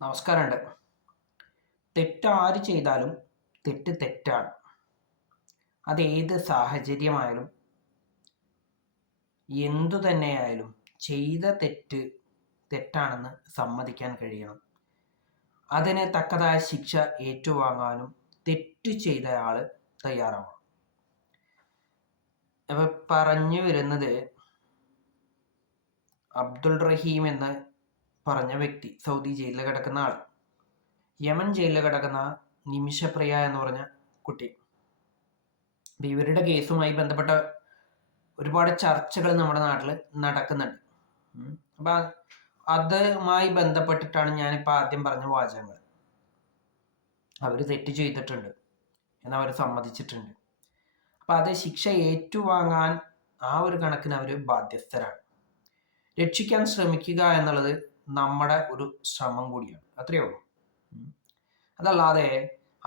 നമസ്കാരമുണ്ട്. തെറ്റാര് ചെയ്താലും തെറ്റ് തെറ്റാണ്. അതേത് സാഹചര്യമായാലും എന്തു തന്നെയായാലും ചെയ്ത തെറ്റ് തെറ്റാണെന്ന് സമ്മതിക്കാൻ കഴിയണം. അതിന് തക്കതായ ശിക്ഷ ഏറ്റുവാങ്ങാനും തെറ്റ് ചെയ്തയാൾ തയ്യാറാവണം. അപ്പോൾ പറഞ്ഞു വരുന്നത്, അബ്ദുൾ റഹീം എന്ന് പറഞ്ഞ വ്യക്തി, സൗദി ജയിലിൽ കിടക്കുന്ന ആൾ, യമൻ ജയിലിൽ കിടക്കുന്ന നിമിഷപ്രിയ എന്ന് പറഞ്ഞ കുട്ടി. ഇവരുടെ കേസുമായി ബന്ധപ്പെട്ട ഒരുപാട് ചർച്ചകൾ നമ്മുടെ നാട്ടിൽ നടക്കുന്നുണ്ട്. അപ്പം അതുമായി ബന്ധപ്പെട്ടിട്ടാണ് ഞാനിപ്പോൾ ആദ്യം പറഞ്ഞ വാചകങ്ങൾ. അവർ തെറ്റ് ചെയ്തിട്ടുണ്ട് എന്നവർ സമ്മതിച്ചിട്ടുണ്ട്. അപ്പം അത് ശിക്ഷ ഏറ്റുവാങ്ങാൻ ആ ഒരു കണക്കിന് അവർ ബാധ്യസ്ഥരാണ്. രക്ഷിക്കാൻ ശ്രമിക്കുക എന്നുള്ളത് നമ്മുടെ ഒരു ശ്രമം കൂടിയാണ്. അത്രയേ ഉള്ളൂ. അതല്ലാതെ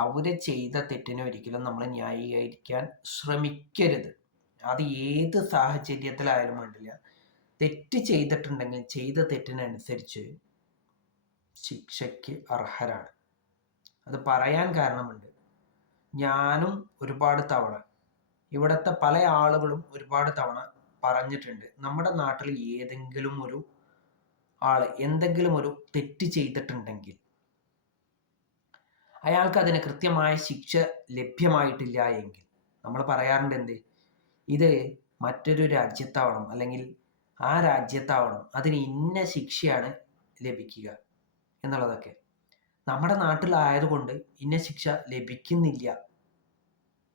അവര് ചെയ്ത തെറ്റിനെ ഒരിക്കലും നമ്മൾ ന്യായീകരിക്കാൻ ശ്രമിക്കരുത്. അത് ഏത് സാഹചര്യത്തിലായാലും വേണ്ടില്ല. തെറ്റ് ചെയ്തിട്ടുണ്ടെങ്കിൽ ചെയ്ത തെറ്റിനനുസരിച്ച് ശിക്ഷയ്ക്ക് അർഹരാണ്. അത് പറയാൻ കാരണമുണ്ട്. ഞാനും ഒരുപാട് തവണ, ഇവിടുത്തെ പല ആളുകളും ഒരുപാട് തവണ പറഞ്ഞിട്ടുണ്ട്, നമ്മുടെ നാട്ടിൽ ഏതെങ്കിലും ഒരു ആള് എന്തെങ്കിലും ഒരു തെറ്റ് ചെയ്തിട്ടുണ്ടെങ്കിൽ അയാൾക്ക് അതിന് കൃത്യമായ ശിക്ഷ ലഭ്യമായിട്ടില്ല എങ്കിൽ നമ്മൾ പറയാറുണ്ട്, എന്ത്, ഇത് മറ്റൊരു രാജ്യത്താവണം, അല്ലെങ്കിൽ ആ രാജ്യത്താവണം, അതിന് ഇന്ന ശിക്ഷയാണ് ലഭിക്കുക എന്നുള്ളതൊക്കെ. നമ്മുടെ നാട്ടിലായതുകൊണ്ട് ഇന്ന ശിക്ഷ ലഭിക്കുന്നില്ല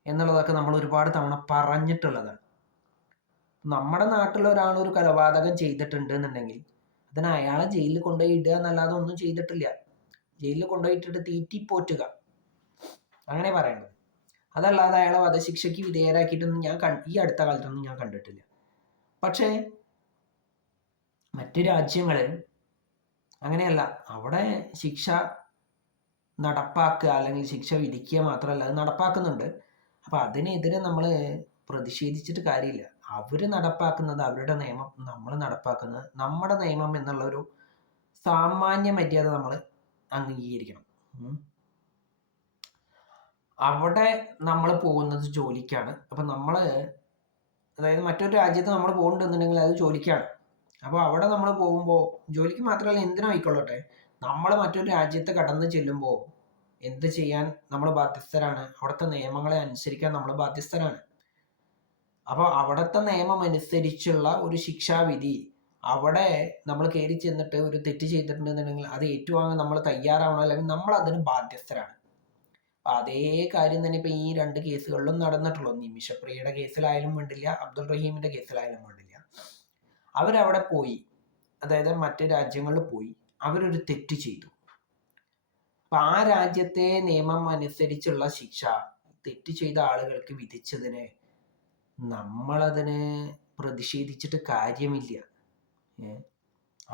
എന്നുള്ളതൊക്കെ നമ്മൾ ഒരുപാട് തവണ പറഞ്ഞിട്ടുള്ളതാണ്. നമ്മുടെ നാട്ടിൽ ഒരാൾ ഒരു കൊലപാതകം ചെയ്തിട്ടുണ്ട് എന്നുണ്ടെങ്കിൽ അതിന് അയാളെ ജയിലിൽ കൊണ്ടുപോയി ഇടുക എന്നല്ലാതെ ഒന്നും ചെയ്തിട്ടില്ല. ജയിലിൽ കൊണ്ടുപോയിട്ടിട്ട് തീറ്റിപ്പോറ്റുക, അങ്ങനെ പറയേണ്ടത്. അതല്ലാതെ അയാളെ വധശിക്ഷയ്ക്ക് വിധേയരാക്കിയിട്ടൊന്നും ഈ അടുത്ത കാലത്തൊന്നും ഞാൻ കണ്ടിട്ടില്ല. പക്ഷേ മറ്റു രാജ്യങ്ങളിൽ അങ്ങനെയല്ല. അവിടെ ശിക്ഷ നടപ്പാക്കുക, അല്ലെങ്കിൽ ശിക്ഷ വിധിക്കുക മാത്രമല്ല, അത് നടപ്പാക്കുന്നുണ്ട്. അപ്പം അതിനെതിരെ നമ്മൾ പ്രതിഷേധിച്ചിട്ട് കാര്യമില്ല. അവർ നടപ്പാക്കുന്നത് അവരുടെ നിയമം, നമ്മൾ നടപ്പാക്കുന്നത് നമ്മുടെ നിയമം എന്നുള്ളൊരു സാമാന്യ മര്യാദ നമ്മൾ അംഗീകരിക്കണം. അവിടെ നമ്മൾ പോകുന്നത് ജോലിക്കാണ്. അപ്പം നമ്മൾ, അതായത് മറ്റൊരു രാജ്യത്ത് നമ്മൾ പോകുന്നുണ്ടെന്നുണ്ടെങ്കിൽ അത് ജോലിക്കാണ്. അപ്പോൾ അവിടെ നമ്മൾ പോകുമ്പോൾ, ജോലിക്ക് മാത്രമല്ല എന്തിനും ആയിക്കൊള്ളട്ടെ, നമ്മൾ മറ്റൊരു രാജ്യത്ത് കടന്നു ചെല്ലുമ്പോൾ എന്ത് ചെയ്യാൻ നമ്മൾ ബാധ്യസ്ഥരാണ്? അവിടുത്തെ നിയമങ്ങളെ അനുസരിക്കാൻ നമ്മൾ ബാധ്യസ്ഥരാണ്. അപ്പോൾ അവിടുത്തെ നിയമം അനുസരിച്ചുള്ള ഒരു ശിക്ഷാവിധി അവിടെ നമ്മൾ കയറി ചെന്നിട്ട് ഒരു തെറ്റ് ചെയ്തിട്ടുണ്ടെന്നുണ്ടെങ്കിൽ അത് ഏറ്റുവാങ്ങാൻ നമ്മൾ തയ്യാറാവണം, അല്ലെങ്കിൽ നമ്മൾ അതിന് ബാധ്യസ്ഥരാണ്. അതേ കാര്യം തന്നെ ഇപ്പം ഈ രണ്ട് കേസുകളിലും നടന്നിട്ടുള്ളൂ. നിമിഷപ്രിയയുടെ കേസിലായാലും വേണ്ടില്ല, അബ്ദുൾ റഹീമിന്റെ കേസിലായാലും വേണ്ടില്ല. അവരവിടെ പോയി, അതായത് മറ്റു രാജ്യങ്ങളിൽ പോയി അവരൊരു തെറ്റ് ചെയ്തു. അപ്പം ആ രാജ്യത്തെ നിയമം അനുസരിച്ചുള്ള ശിക്ഷ തെറ്റ് ചെയ്ത ആളുകൾക്ക് വിധിച്ചതിന് നമ്മളതിന് പ്രതിഷേധിച്ചിട്ട് കാര്യമില്ല.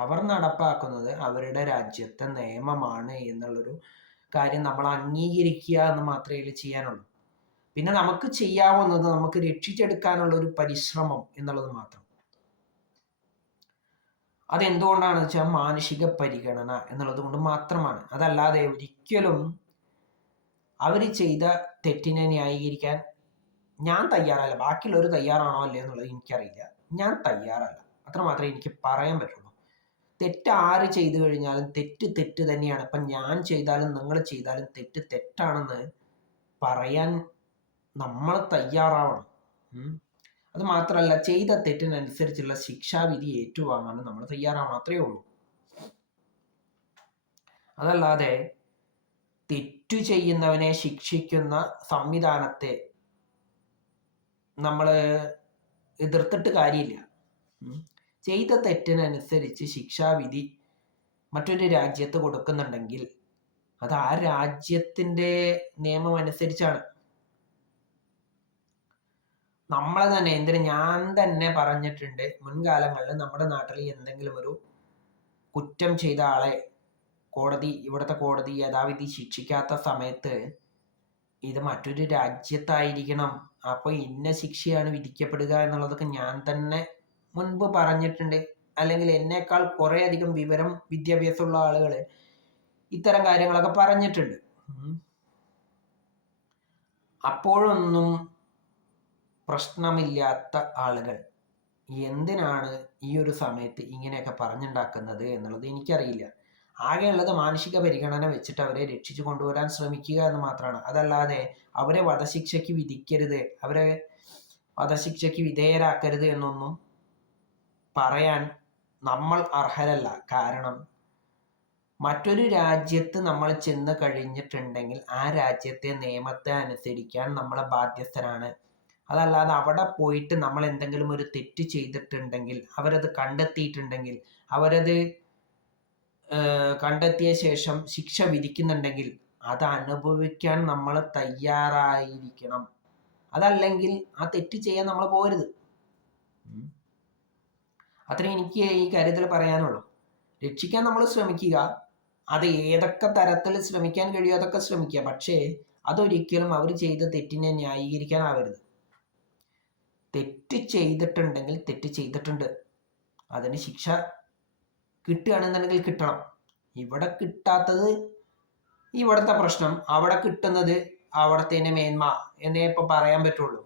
അവർ നടപ്പാക്കുന്നത് അവരുടെ രാജ്യത്തെ നിയമമാണ് എന്നുള്ളൊരു കാര്യം നമ്മൾ അംഗീകരിക്കുക എന്ന് മാത്രമേ ചെയ്യാനുള്ളൂ. പിന്നെ നമുക്ക് ചെയ്യാവുന്നത് നമുക്ക് രക്ഷിച്ചെടുക്കാനുള്ള ഒരു പരിശ്രമം എന്നുള്ളത് മാത്രം. അതെന്തുകൊണ്ടാണെന്ന് വെച്ചാൽ മാനുഷിക പരിഗണന എന്നുള്ളത് കൊണ്ട് മാത്രമാണ്. അതല്ലാതെ ഒരിക്കലും അവർ ചെയ്ത തെറ്റിനെ ന്യായീകരിക്കാൻ ഞാൻ തയ്യാറല്ല. ബാക്കിയുള്ളവർ തയ്യാറാണോ അല്ലേ എന്നുള്ളത് എനിക്കറിയില്ല. ഞാൻ തയ്യാറല്ല. അത്ര മാത്രമേ എനിക്ക് പറയാൻ പറ്റുള്ളൂ. തെറ്റ് ആര് ചെയ്തു കഴിഞ്ഞാലും തെറ്റ് തെറ്റ് തന്നെയാണ്. ഇപ്പം ഞാൻ ചെയ്താലും നിങ്ങൾ ചെയ്താലും തെറ്റ് തെറ്റാണെന്ന് പറയാൻ നമ്മൾ തയ്യാറാവണം. അത് മാത്രമല്ല, ചെയ്ത തെറ്റിനനുസരിച്ചുള്ള ശിക്ഷാവിധി ഏറ്റുവാങ്ങാനും നമ്മൾ തയ്യാറാവണം. അത്രയേ ഉള്ളൂ. അതല്ലാതെ തെറ്റു ചെയ്യുന്നവനെ ശിക്ഷിക്കുന്ന സംവിധാനത്തെ നമ്മൾ എതിർത്തിട്ട് കാര്യമില്ല. ചെയ്ത തെറ്റിനനുസരിച്ച് ശിക്ഷാവിധി മറ്റൊരു രാജ്യത്ത് കൊടുക്കുന്നുണ്ടെങ്കിൽ അത് ആ രാജ്യത്തിൻ്റെ നിയമം അനുസരിച്ചാണ്. നമ്മളെ തന്നെ, ഞാൻ തന്നെ പറഞ്ഞിട്ടുണ്ട് മുൻകാലങ്ങളിൽ, നമ്മുടെ നാട്ടിൽ എന്തെങ്കിലും ഒരു കുറ്റം ചെയ്ത ആളെ ഇവിടുത്തെ കോടതി യഥാവിധി ശിക്ഷിക്കാത്ത സമയത്ത് ഇത് മറ്റൊരു രാജ്യത്തായിരിക്കണം, അപ്പോൾ ഇന്ന ശിക്ഷയാണ് വിധിക്കപ്പെടുക എന്നുള്ളതൊക്കെ ഞാൻ തന്നെ മുൻപ് പറഞ്ഞിട്ടുണ്ട്. അല്ലെങ്കിൽ എന്നേക്കാൾ കുറേ അധികം വിദ്യാഭ്യാസമുള്ള ആളുകൾ ഇത്തരം കാര്യങ്ങളൊക്കെ പറഞ്ഞിട്ടുണ്ട്. അപ്പോഴൊന്നും പ്രശ്നമില്ലാത്ത ആളുകൾ എന്തിനാണ് ഈ ഒരു സമയത്ത് ഇങ്ങനെയൊക്കെ പറഞ്ഞുണ്ടാക്കുന്നത് എന്നുള്ളത് എനിക്കറിയില്ല. ആകെയുള്ളത് മാനുഷിക പരിഗണന വെച്ചിട്ട് അവരെ രക്ഷിച്ചു കൊണ്ടുവരാൻ ശ്രമിക്കുക എന്ന് മാത്രമാണ്. അതല്ലാതെ അവരെ വധശിക്ഷയ്ക്ക് വിധിക്കരുത്, അവരെ വധശിക്ഷയ്ക്ക് വിധേയരാക്കരുത് എന്നൊന്നും പറയാൻ നമ്മൾ അർഹരല്ല. കാരണം മറ്റൊരു രാജ്യത്ത് നമ്മൾ ചെന്ന് കഴിഞ്ഞിട്ടുണ്ടെങ്കിൽ ആ രാജ്യത്തെ നിയമത്തെ അനുസരിക്കാൻ നമ്മൾ ബാധ്യസ്ഥരാണ്. അതല്ലാതെ അവിടെ പോയിട്ട് നമ്മൾ എന്തെങ്കിലും ഒരു തെറ്റ് ചെയ്തിട്ടുണ്ടെങ്കിൽ, അവരത് കണ്ടെത്തിയിട്ടുണ്ടെങ്കിൽ, അവരത് കണ്ടെത്തിയ ശേഷം ശിക്ഷ വിധിക്കുന്നുണ്ടെങ്കിൽ അത് അനുഭവിക്കാൻ നമ്മൾ തയ്യാറായിരിക്കണം. അതല്ലെങ്കിൽ ആ തെറ്റ് ചെയ്യാൻ നമ്മൾ പോരുത്. അത്രേ എനിക്ക് ഈ കാര്യത്തിൽ പറയാനുള്ളൂ. രക്ഷിക്കാൻ നമ്മൾ ശ്രമിക്കുക, അത് ഏതൊക്കെ തരത്തിൽ ശ്രമിക്കാൻ കഴിയുമോ അതൊക്കെ ശ്രമിക്കുക. പക്ഷേ അതൊരിക്കലും അവർ ചെയ്ത തെറ്റിനെ ന്യായീകരിക്കാനാവരുത്. തെറ്റ് ചെയ്തിട്ടുണ്ടെങ്കിൽ തെറ്റ് ചെയ്തിട്ടുണ്ട്, അതിന് ശിക്ഷ കിട്ടുകയാണെന്നുണ്ടെങ്കിൽ കിട്ടണം. ഇവിടെ കിട്ടാത്തത് ഇവിടുത്തെ പ്രശ്നം, അവിടെ കിട്ടുന്നത് അവിടത്തെ മേന്മ എന്നേ ഇപ്പൊ പറയാൻ പറ്റുള്ളൂ.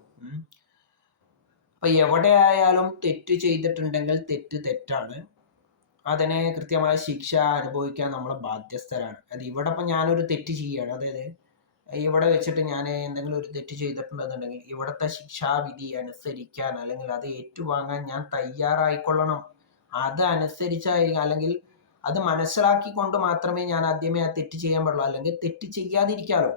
അപ്പൊ എവിടെ ആയാലും തെറ്റ് ചെയ്തിട്ടുണ്ടെങ്കിൽ തെറ്റ് തെറ്റാണ്, അതിനെ കൃത്യമായ ശിക്ഷ അനുഭവിക്കാൻ നമ്മൾ ബാധ്യസ്ഥരാണ്. അത് ഇവിടെ ഇപ്പം ഞാനൊരു തെറ്റ് ചെയ്യുകയാണ്, അതായത് ഇവിടെ വെച്ചിട്ട് ഞാൻ എന്തെങ്കിലും ഒരു തെറ്റ് ചെയ്തിട്ടുണ്ടെന്നുണ്ടെങ്കിൽ ഇവിടുത്തെ ശിക്ഷാവിധി അനുസരിക്കാൻ അല്ലെങ്കിൽ അത് ഏറ്റുവാങ്ങാൻ ഞാൻ തയ്യാറായിക്കൊള്ളണം. അത് അനുസരിച്ചായിരിക്കും, അല്ലെങ്കിൽ അത് മനസ്സിലാക്കിക്കൊണ്ട് മാത്രമേ ഞാൻ ആദ്യമേ ആ തെറ്റ് ചെയ്യാൻ പാടുള്ളൂ, അല്ലെങ്കിൽ തെറ്റ് ചെയ്യാതിരിക്കാലോ.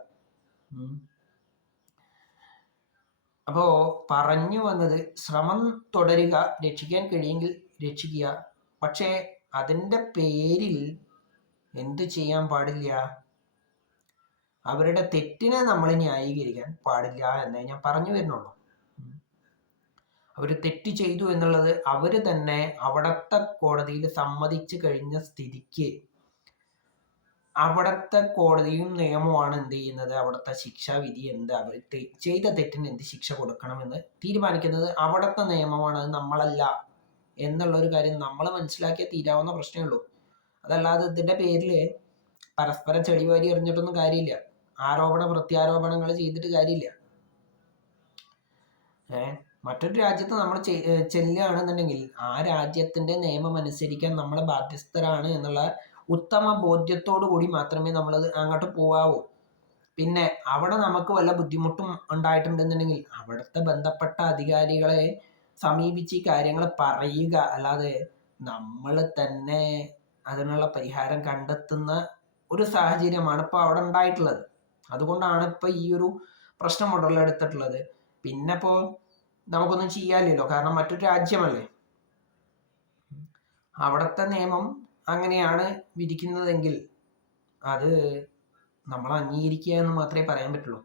അപ്പോ പറഞ്ഞു വന്നത്, ശ്രമം തുടരുക, രക്ഷിക്കാൻ കഴിയെങ്കിൽ രക്ഷിക്കുക. പക്ഷേ അതിൻ്റെ പേരിൽ എന്തു ചെയ്യാൻ പാടില്ല, അവരുടെ തെറ്റിനെ നമ്മൾ ന്യായീകരിക്കാൻ പാടില്ല എന്നേ ഞാൻ പറഞ്ഞു വരുന്നുള്ളൂ. അവർ തെറ്റ് ചെയ്തു എന്നുള്ളത് അവർ തന്നെ അവിടുത്തെ കോടതിയിൽ സമ്മതിച്ചു കഴിഞ്ഞ സ്ഥിതിക്ക് അവിടുത്തെ കോടതിയും നിയമമാണ് എന്ത് ചെയ്യുന്നത്, അവിടുത്തെ ശിക്ഷാവിധി എന്ത്, അവർ ചെയ്ത തെറ്റിന് എന്ത് ശിക്ഷ കൊടുക്കണമെന്ന് തീരുമാനിക്കുന്നത് അവിടുത്തെ നിയമമാണ്, അത് നമ്മളല്ല എന്നുള്ളൊരു കാര്യം നമ്മൾ മനസ്സിലാക്കിയാൽ തീരാവുന്ന പ്രശ്നമേ ഉള്ളൂ. അതല്ലാതെ ഇതിൻ്റെ പേരിൽ പരസ്പരം ചെളിവാരി എറിഞ്ഞിട്ടൊന്നും കാര്യമില്ല, ആരോപണ പ്രത്യാരോപണങ്ങൾ ചെയ്തിട്ട് കാര്യമില്ല. മറ്റൊരു രാജ്യത്ത് നമ്മൾ ചെല്ലുകയാണെന്നുണ്ടെങ്കിൽ ആ രാജ്യത്തിൻ്റെ നിയമം അനുസരിക്കാൻ നമ്മൾ ബാധ്യസ്ഥരാണ് എന്നുള്ള ഉത്തമ ബോധ്യത്തോടു കൂടി മാത്രമേ നമ്മളത് അങ്ങോട്ട് പോകാവൂ. പിന്നെ അവിടെ നമുക്ക് വല്ല ബുദ്ധിമുട്ടും ഉണ്ടായിട്ടുണ്ടെന്നുണ്ടെങ്കിൽ അവിടുത്തെ ബന്ധപ്പെട്ട അധികാരികളെ സമീപിച്ച് ഈ കാര്യങ്ങൾ പറയുക, അല്ലാതെ നമ്മൾ തന്നെ അതിനുള്ള പരിഹാരം കണ്ടെത്തുന്ന ഒരു സാഹചര്യമാണ് ഇപ്പോൾ അവിടെ ഉണ്ടായിട്ടുള്ളത്. അതുകൊണ്ടാണ് ഇപ്പോൾ ഈ ഒരു പ്രശ്നം ഉടലെടുത്തിട്ടുള്ളത്. പിന്നെ ഇപ്പോൾ നമുക്കൊന്നും ചെയ്യാനില്ലല്ലോ, കാരണം മറ്റൊരു രാജ്യമല്ലേ, അവിടുത്തെ നിയമം അങ്ങനെയാണ് വിധിക്കുന്നതെങ്കിൽ അത് നമ്മൾ അംഗീകരിക്കുക എന്ന് മാത്രമേ പറയാൻ പറ്റുള്ളൂ.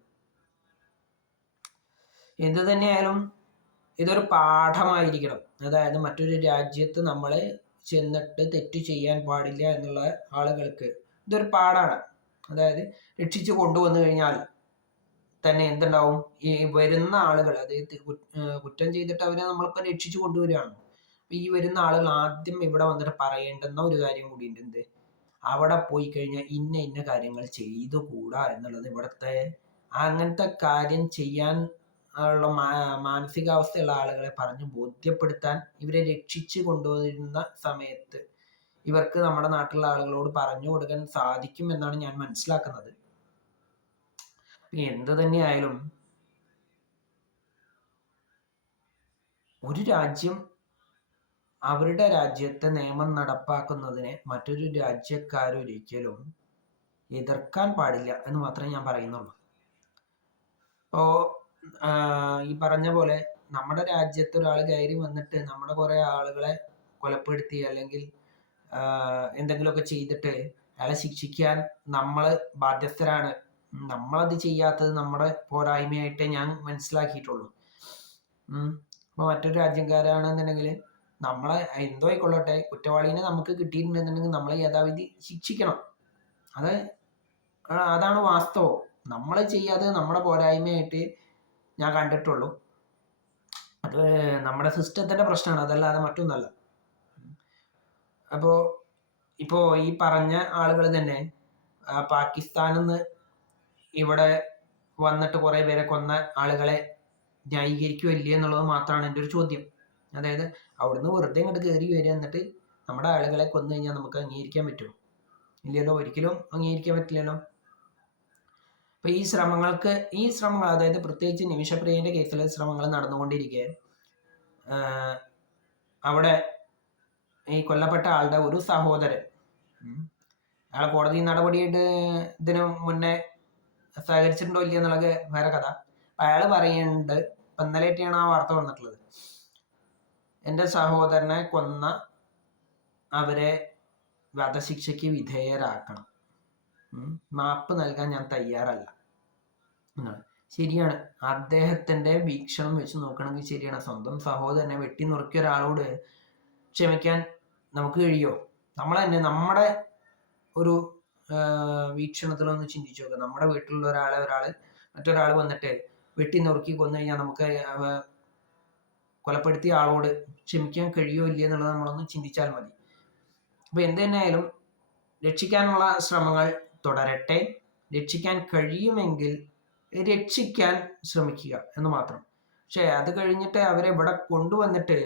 എന്ത് തന്നെയായാലും ഇതൊരു പാഠമായിരിക്കണം. അതായത് മറ്റൊരു രാജ്യത്ത് നമ്മൾ ചെന്നിട്ട് തെറ്റ് ചെയ്യാൻ പാടില്ല എന്നുള്ള ആളുകൾക്ക് ഇതൊരു പാഠമാണ്. അതായത് രക്ഷിച്ചു കൊണ്ടുവന്നു കഴിഞ്ഞാൽ തന്നെ എന്തുണ്ടാവും, ഈ വരുന്ന ആളുകൾ, അതായത് കുറ്റം ചെയ്തിട്ട് അവരെ നമ്മളിപ്പോൾ രക്ഷിച്ചു കൊണ്ടുവരികയാണ്. ഈ വരുന്ന ആളുകൾ ആദ്യം ഇവിടെ വന്നിട്ട് പറയേണ്ടുന്ന ഒരു കാര്യം കൂടി ഉണ്ട്, എന്ത്, അവിടെ പോയി കഴിഞ്ഞാൽ ഇന്ന ഇന്ന കാര്യങ്ങൾ ചെയ്തുകൂടാ എന്നുള്ളത്. ഇവിടുത്തെ അങ്ങനത്തെ കാര്യം ചെയ്യാൻ ഉള്ള മാനസികാവസ്ഥയുള്ള ആളുകളെ പറഞ്ഞ് ബോധ്യപ്പെടുത്താൻ, ഇവരെ രക്ഷിച്ചു കൊണ്ടുവരുന്ന സമയത്ത് ഇവർക്ക് നമ്മുടെ നാട്ടിലുള്ള ആളുകളോട് പറഞ്ഞു കൊടുക്കാൻ സാധിക്കും എന്നാണ് ഞാൻ മനസ്സിലാക്കുന്നത്. എന്ത് തന്നെയായാലും ഒരു രാജ്യം അവരുടെ രാജ്യത്തെ നിയമം നടപ്പാക്കുന്നതിനെ മറ്റൊരു രാജ്യക്കാരൊരിക്കലും എതിർക്കാൻ പാടില്ല എന്ന് മാത്രമേ ഞാൻ പറയുന്നുള്ളൂ. ഇപ്പോൾ ഈ പറഞ്ഞ പോലെ നമ്മുടെ രാജ്യത്ത് ഒരാൾ കയറി വന്നിട്ട് നമ്മുടെ കുറേ ആളുകളെ കൊലപ്പെടുത്തി അല്ലെങ്കിൽ എന്തെങ്കിലുമൊക്കെ ചെയ്തിട്ട് അയാളെ ശിക്ഷിക്കാൻ നമ്മൾ ബാധ്യസ്ഥരാണ്. നമ്മളത് ചെയ്യാത്തത് നമ്മുടെ പോരായ്മയായിട്ടേ ഞാൻ മനസ്സിലാക്കിയിട്ടുള്ളൂ. അപ്പോൾ മറ്റൊരു രാജ്യക്കാരാണെന്നുണ്ടെങ്കിൽ നമ്മളെ എന്തോ ആയിക്കൊള്ളട്ടെ, കുറ്റവാളിനെ നമുക്ക് കിട്ടിയിട്ടുണ്ടെന്നുണ്ടെങ്കിൽ നമ്മളെ യഥാവിധി ശിക്ഷിക്കണം. അതാണ് വാസ്തവം. നമ്മൾ ചെയ്യാതെ നമ്മുടെ പോരായ്മയായിട്ട് ഞാൻ കണ്ടിട്ടുള്ളൂ. അത് നമ്മുടെ സിസ്റ്റത്തിൻ്റെ പ്രശ്നമാണ്, അതല്ലാതെ മറ്റൊന്നല്ല. അപ്പോൾ ഇപ്പോൾ ഈ പറഞ്ഞ ആളുകൾ തന്നെ പാകിസ്ഥാനിൽ നിന്ന് ഇവിടെ വന്നിട്ട് കുറേ പേരെ കൊന്ന ആളുകളെ ന്യായീകരിക്കുമല്ലേ എന്നുള്ളത് മാത്രമാണ് എൻ്റെ ഒരു ചോദ്യം. അതായത് അവിടുന്ന് വെറുതെ ഇങ്ങോട്ട് കയറി വരിക, എന്നിട്ട് നമ്മുടെ ആളുകളെ കൊന്നു കഴിഞ്ഞാൽ നമുക്ക് അംഗീകരിക്കാൻ പറ്റുമോ? ഇല്ലല്ലോ, ഒരിക്കലും അംഗീകരിക്കാൻ പറ്റില്ലല്ലോ. അപ്പൊ ഈ ശ്രമങ്ങൾ അതായത് പ്രത്യേകിച്ച് നിമിഷപ്രിയന്റെ കേസിൽ ശ്രമങ്ങൾ നടന്നുകൊണ്ടിരിക്കെ അവിടെ ഈ കൊല്ലപ്പെട്ട ആളുടെ ഒരു സഹോദരൻ, അയാളെ കോടതി നടപടിയായിട്ട് ഇതിനു മുന്നേ സഹകരിച്ചിട്ടുണ്ടോ ഇല്ല എന്നുള്ളത് വേറെ കഥ. അയാൾ പറയുന്നുണ്ട്, ഇപ്പൊ ഇന്നലെയായിട്ടാണ് ആ വാർത്ത വന്നിട്ടുള്ളത്, എൻ്റെ സഹോദരനെ കൊന്ന അവരെ വധശിക്ഷയ്ക്ക് വിധേയരാക്കണം, മാപ്പ് നൽകാൻ ഞാൻ തയ്യാറല്ല എന്നാണ്. ശരിയാണ്, അദ്ദേഹത്തിന്റെ വീക്ഷണം വെച്ച് നോക്കണമെങ്കിൽ ശരിയാണ്. സ്വന്തം സഹോദരനെ വെട്ടി നുറുക്കിയ ഒരാളോട് ക്ഷമിക്കാൻ നമുക്ക് കഴിയോ? നമ്മൾ തന്നെ നമ്മുടെ ഒരു വീക്ഷണത്തിലൊന്ന് ചിന്തിച്ചു നോക്കുക. നമ്മുടെ വീട്ടിലുള്ള മറ്റൊരാൾ വന്നിട്ട് വെട്ടി നുറുക്കി കൊന്നു കഴിഞ്ഞാൽ നമുക്ക് കൊലപ്പെടുത്തിയ ആളോട് ക്ഷമിക്കാൻ കഴിയോ ഇല്ല എന്നുള്ളത് നമ്മളൊന്ന് ചിന്തിച്ചാൽ മതി. അപ്പൊ എന്ത് തന്നെയായാലും രക്ഷിക്കാനുള്ള ശ്രമങ്ങൾ തുടരട്ടെ. രക്ഷിക്കാൻ കഴിയുമെങ്കിൽ രക്ഷിക്കാൻ ശ്രമിക്കുക എന്ന് മാത്രം. പക്ഷെ അത് കഴിഞ്ഞിട്ട് അവരെ ഇവിടെ കൊണ്ടുവന്നിട്ട്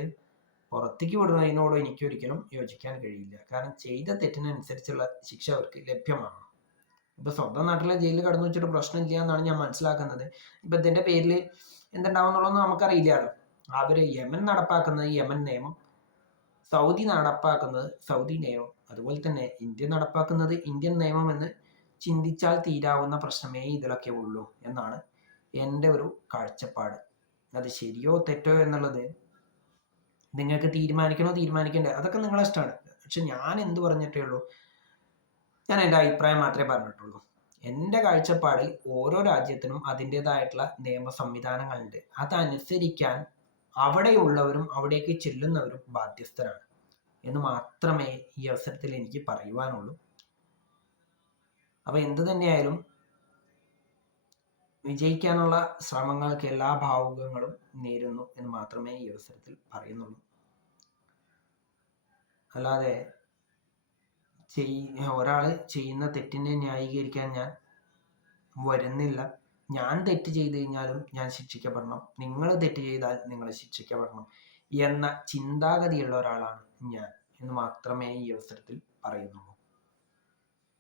പുറത്തേക്ക് വിടുന്നതിനോട് എനിക്കൊരിക്കലും യോജിക്കാൻ കഴിയില്ല. കാരണം ചെയ്ത തെറ്റിനനുസരിച്ചുള്ള ശിക്ഷ അവർക്ക് ലഭ്യമാണ്. ഇപ്പൊ സ്വന്തം നാട്ടിലെ ജയിലിൽ കടന്നു വെച്ചിട്ട് പ്രശ്നമില്ല എന്നാണ് ഞാൻ മനസ്സിലാക്കുന്നത്. ഇപ്പൊ ഇതിന്റെ പേരിൽ എന്തുണ്ടാവും എന്നുള്ളതൊന്നും നമുക്കറിയില്ലല്ലോ. അവര് യമൻ നടപ്പാക്കുന്നത് യമൻ നിയമം, സൗദി നടപ്പാക്കുന്നത് സൗദി നിയമം, അതുപോലെ തന്നെ ഇന്ത്യ നടപ്പാക്കുന്നത് ഇന്ത്യൻ നിയമം എന്ന് ചിന്തിച്ചാൽ തീരാവുന്ന പ്രശ്നമേ ഇതിലൊക്കെ ഉള്ളൂ എന്നാണ് എൻ്റെ ഒരു കാഴ്ചപ്പാട്. അത് ശരിയോ തെറ്റോ എന്നുള്ളത് നിങ്ങൾക്ക് തീരുമാനിക്കണ്ടേ, അതൊക്കെ നിങ്ങളെ ഇഷ്ടമാണ്. പക്ഷെ ഞാൻ എന്ത് പറഞ്ഞിട്ടേ ഉള്ളൂ, ഞാൻ എൻ്റെ അഭിപ്രായം മാത്രമേ പറഞ്ഞിട്ടുള്ളൂ. എൻ്റെ കാഴ്ചപ്പാടിൽ ഓരോ രാജ്യത്തിനും അതിൻ്റെതായിട്ടുള്ള നിയമ സംവിധാനങ്ങളുണ്ട്. അതനുസരിക്കാൻ അവിടെയുള്ളവരും അവിടേക്ക് ചെല്ലുന്നവരും ബാധ്യസ്ഥരാണ് എന്ന് മാത്രമേ ഈ അവസരത്തിൽ എനിക്ക് പറയുവാനുള്ളൂ. അപ്പൊ എന്ത് തന്നെയായാലും വിജയിക്കാനുള്ള ശ്രമങ്ങൾക്ക് എല്ലാ ഭാവുകങ്ങളും നേരുന്നു എന്ന് മാത്രമേ ഈ അവസരത്തിൽ പറയുന്നുള്ളൂ. അല്ലാതെ ഒരാൾ ചെയ്യുന്ന തെറ്റിനെ ന്യായീകരിക്കാൻ ഞാൻ വരുന്നില്ല. ഞാൻ തെറ്റ് ചെയ്തു കഴിഞ്ഞാലും ഞാൻ ശിക്ഷിക്കപ്പെടണം, നിങ്ങൾ തെറ്റ് ചെയ്താൽ നിങ്ങൾ ശിക്ഷിക്കപ്പെടണം എന്ന ചിന്താഗതിയുള്ള ഒരാളാണ് ഞാൻ എന്ന് മാത്രമേ ഈ അവസരത്തിൽ പറയുന്നുള്ളൂ.